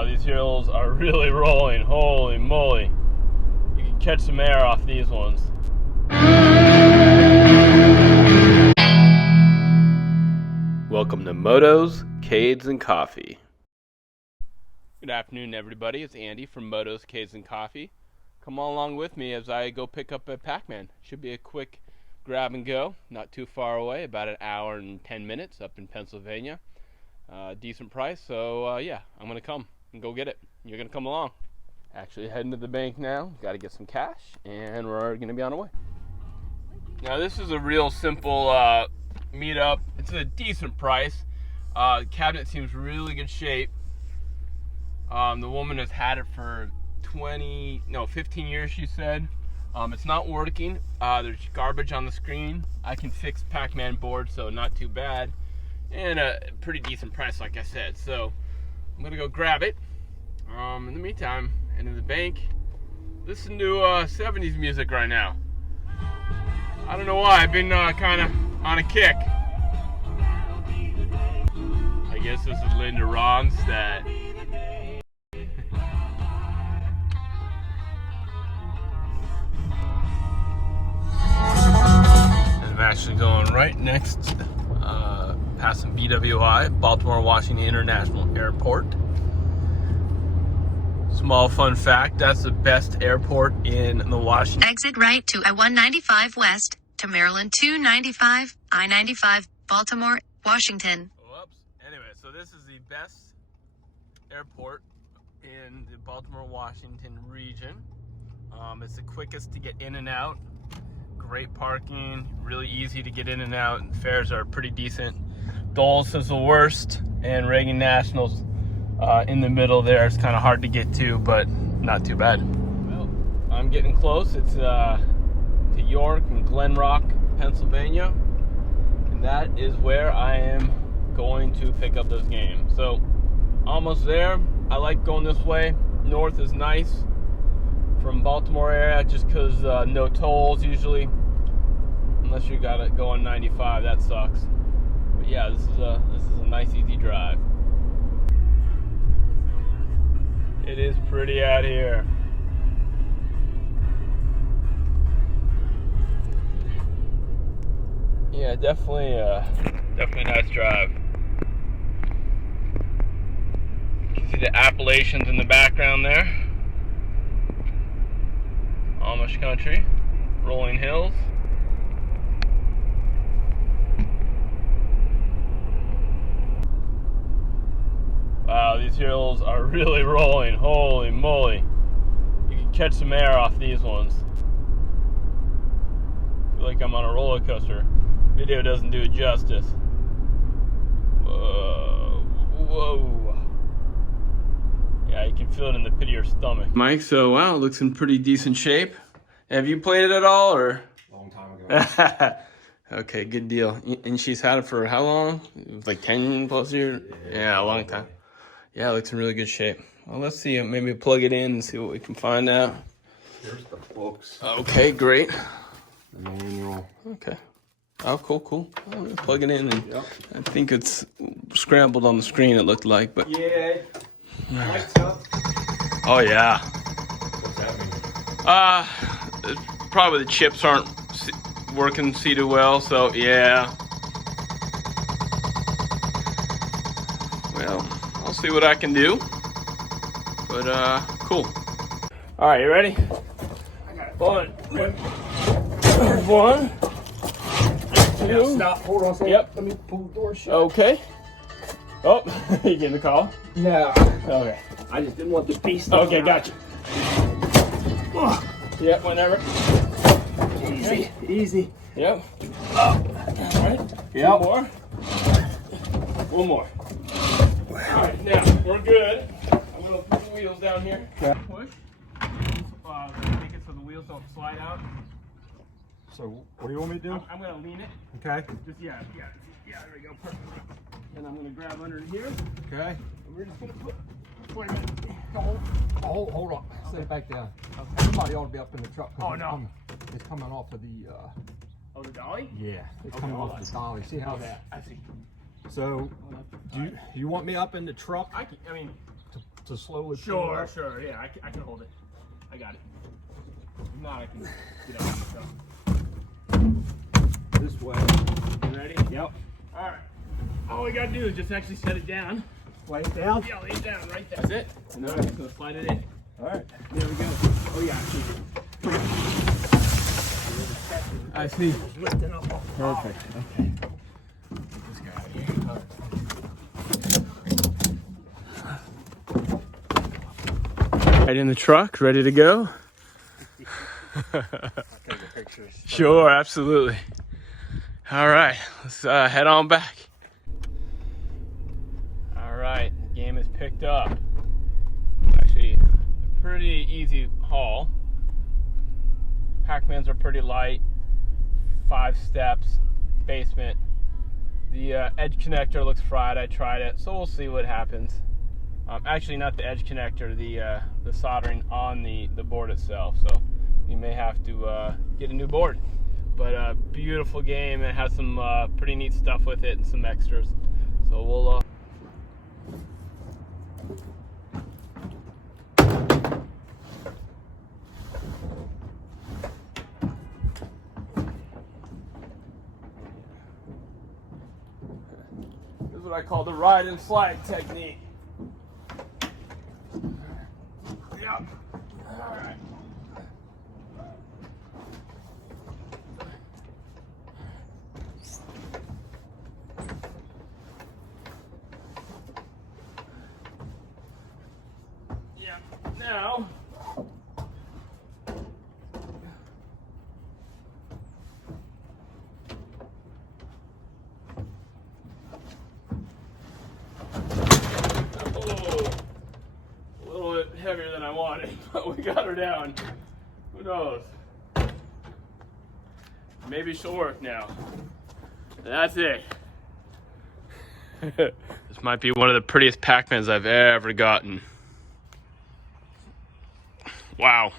Wow, these hills are really rolling. Holy moly. You can catch some air off these ones. Welcome to Motos, Cades, and Coffee. Good afternoon, everybody. It's Andy from Motos, Cades, and Coffee. Come on along with me as I go pick up a Pacman. Should be a quick grab and go, not too far away, about an hour and 10 minutes up in Pennsylvania. Decent price, so yeah, I'm gonna come and go get it. You're gonna come along. Actually heading to the bank now, got to get some cash, and we're gonna be on our way. Now this is a real simple meetup. It's a decent price. The cabinet seems really good shape. The woman has had it for 15 years, she said. It's not working. There's garbage on the screen. I can fix Pacman board, so not too bad. And a pretty decent price, like I said. So I'm gonna go grab it. In the meantime, and in the bank, listen to 70s music right now. I don't know why, I've been kind of on a kick. I guess this is Linda Ronstadt. I'm actually going right next, past some BWI, Baltimore Washington International Airport. Small fun fact, that's the best airport in the Washington. Exit right to I-195 West to Maryland 295, I-95, Baltimore, Washington. Whoops. Anyway, so this is the best airport in the Baltimore, Washington region. It's the quickest to get in and out. Great parking, really easy to get in and out, and fares are pretty decent. Dulles is the worst, and Reagan National's in the middle there. It's kind of hard to get to, but not too bad. Well, I'm getting close. It's to York and Glen Rock, Pennsylvania, and that is where I am going to pick up this game. So almost there. I like going this way. North is nice from Baltimore area, just because no tolls usually, unless you gotta go on 95. That sucks. But yeah, this is a nice easy drive. It is pretty out here. Yeah, definitely nice drive. You can see the Appalachians in the background there. Amish country, rolling hills. Wow, these hills are really rolling. Holy moly. You can catch some air off these ones. I feel like I'm on a roller coaster. Video doesn't do it justice. Whoa. Whoa. Yeah, you can feel it in the pit of your stomach. Mike, so wow, it looks in pretty decent shape. Have you played it at all, or? Long time ago. Okay, good deal. And she's had it for how long? Like 10 plus years? Yeah, a long time. Yeah, it looks in really good shape. Well, let's see. Maybe plug it in and see what we can find out. Here's the books. Okay, great. The manual. Okay. Oh, cool. I'm gonna plug it in, and yep. I think it's scrambled on the screen, it looked like, but. Yeah. Lights up. Oh, yeah. What's that mean? Probably the chips aren't working too well, so yeah. Well, I'll see what I can do, but cool. All right, you ready? I got it. One, two. Yeah, stop. Hold on a second. Yep. Let me pull the door shut. Okay. Oh, you getting the call? No. Okay. I just didn't want the beast. Okay, gotcha. Yep, whenever. Easy. Easy. Yep. All right. Yep. One more. All right, now we're good. I'm gonna put the wheels down here. Okay. Push. Make it so the wheels don't slide out. So, what do you want me to do? I'm gonna lean it. Okay. Just yeah. There we go. Perfect. And I'm gonna grab under here. Okay. And we're just gonna put. Wait a minute. Hold on. Set it back down. Okay. Somebody ought to be up in the truck. Oh no. It's coming off of the. Oh, the dolly? Yeah. It's coming off the dolly. See how that? I see. So, do you want me up in the truck? I mean, to slowly. Sure, sure. Yeah, I can hold it. I got it. If not, I can get out myself. This way. You ready? Yep. All right. All we gotta do is just actually set it down. Lay it down. Yeah, lay it down right there. That's it. And then I'm just gonna slide it in. All right. There we go. Oh yeah. I see. Lifting up. Perfect. Okay. This guy out here. Right in the truck, ready to go. I'll take a picture. Sure, absolutely. All right, let's head on back. All right, the game is picked up. Actually, a pretty easy haul. Pacmans are pretty light. 5 steps, basement. The edge connector looks fried. I tried it, so we'll see what happens. Actually, not the edge connector, the soldering on the board itself. So you may have to get a new board. But beautiful game. It has some pretty neat stuff with it and some extras. So we'll. This is what I call the ride and slide technique. Yep. All right. Yeah. Now. Heavier than I wanted, but we got her down. Who knows? Maybe she'll work now. That's it. This might be one of the prettiest Pacmans I've ever gotten. Wow.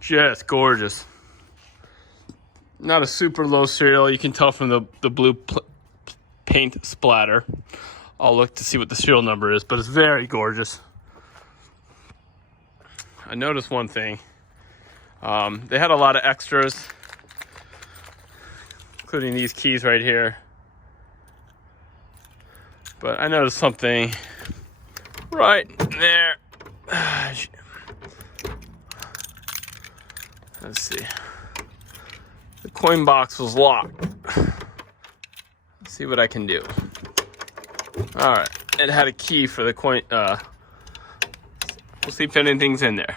Just gorgeous. Not a super low serial. You can tell from the blue paint splatter. I'll look to see what the serial number is, but it's very gorgeous. I noticed one thing. They had a lot of extras, including these keys right here. But I noticed something right there. Let's see. The coin box was locked. Let's see what I can do. All right, it had a key for the coin. We'll see if anything's in there.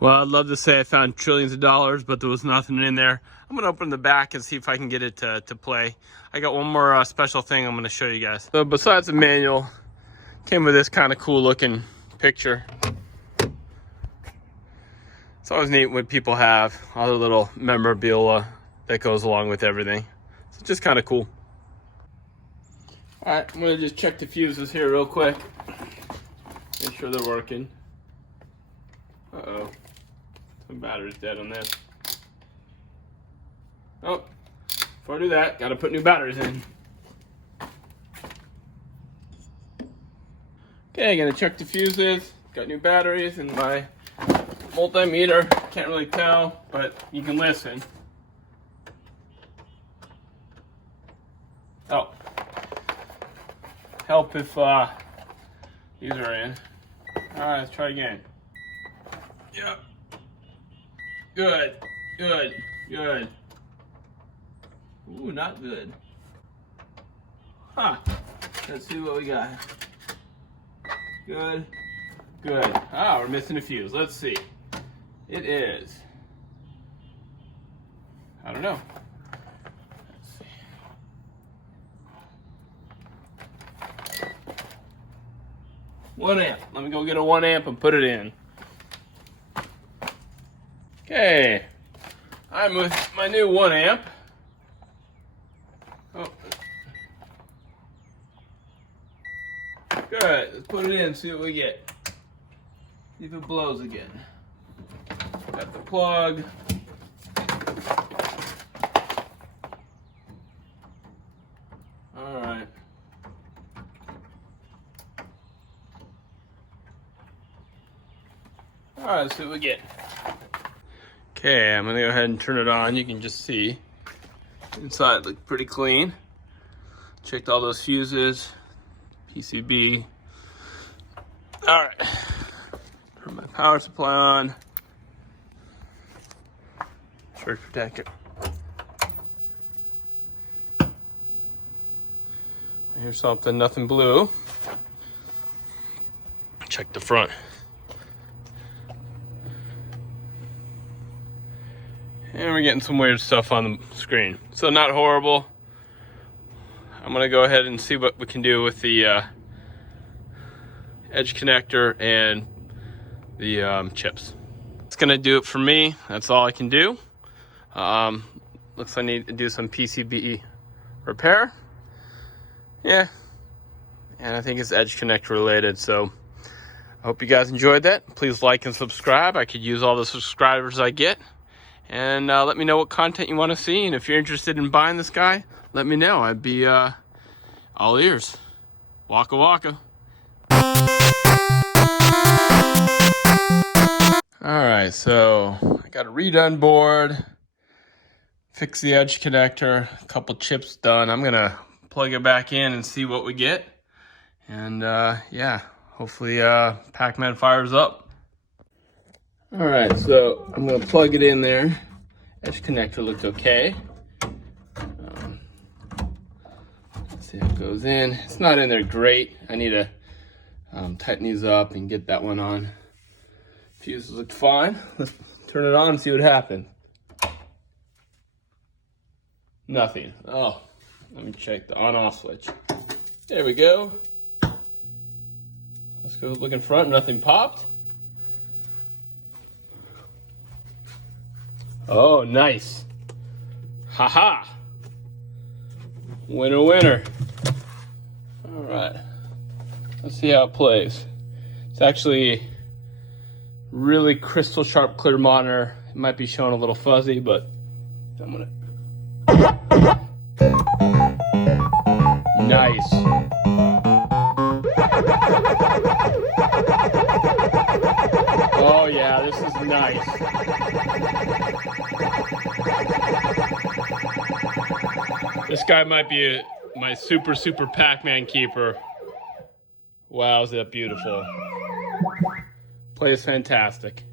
Well, I'd love to say I found trillions of dollars, but there was nothing in there. I'm gonna open the back and see if I can get it to play. I got one more special thing I'm gonna show you guys. So besides the manual, came with this kind of cool looking picture. It's always neat when people have all the little memorabilia that goes along with everything. It's just kind of cool. All right, I'm gonna just check the fuses here real quick. Make sure they're working. Uh-oh. Some battery's dead on this. Oh, before I do that, gotta put new batteries in. Okay, gonna check the fuses. Got new batteries and my multimeter. Can't really tell, but you can listen. Oh. Help if these are in. Alright, let's try again. Yep. Good. Good. Good. Ooh, not good. Huh. Let's see what we got. Good. Good. Ah, we're missing a fuse. Let's see. It is. I don't know. Let's see. 1 amp. Let me go get a 1 amp and put it in. Okay. I'm with my new 1 amp. Oh. Good. Let's put it in, see what we get. See if it blows again. Got the plug. Alright. Alright, let's see what we get. Okay, I'm gonna go ahead and turn it on. You can just see inside look pretty clean. Checked all those fuses, PCB. Alright, turn my power supply on. Surge protector. Here's something, nothing blue. Check the front. And we're getting some weird stuff on the screen. So not horrible. I'm gonna go ahead and see what we can do with the edge connector and the chips. It's gonna do it for me. That's all I can do. Looks like I need to do some PCB repair. Yeah, and I think it's edge connector related. So I hope you guys enjoyed that. Please like and subscribe. I could use all the subscribers I get. And let me know what content you want to see. And if you're interested in buying this guy, let me know. I'd be all ears. Waka waka. Alright, so I got a redone board. Fix the edge connector. A couple chips done. I'm going to plug it back in and see what we get. And yeah, hopefully Pacman fires up. Alright, so I'm going to plug it in there. Edge connector looked okay. Let's see how it goes in. It's not in there great. I need to tighten these up and get that one on. Fuses looked fine. Let's turn it on and see what happened. Nothing. Oh, let me check the on-off switch. There we go. Let's go look in front. Nothing popped. Oh, nice. Haha. Winner, winner. All right. Let's see how it plays. It's actually really crystal sharp, clear monitor. It might be showing a little fuzzy, but I'm gonna. Nice. Oh yeah, this is nice. This guy might be my super Pacman keeper. Wow, is that beautiful. Plays fantastic.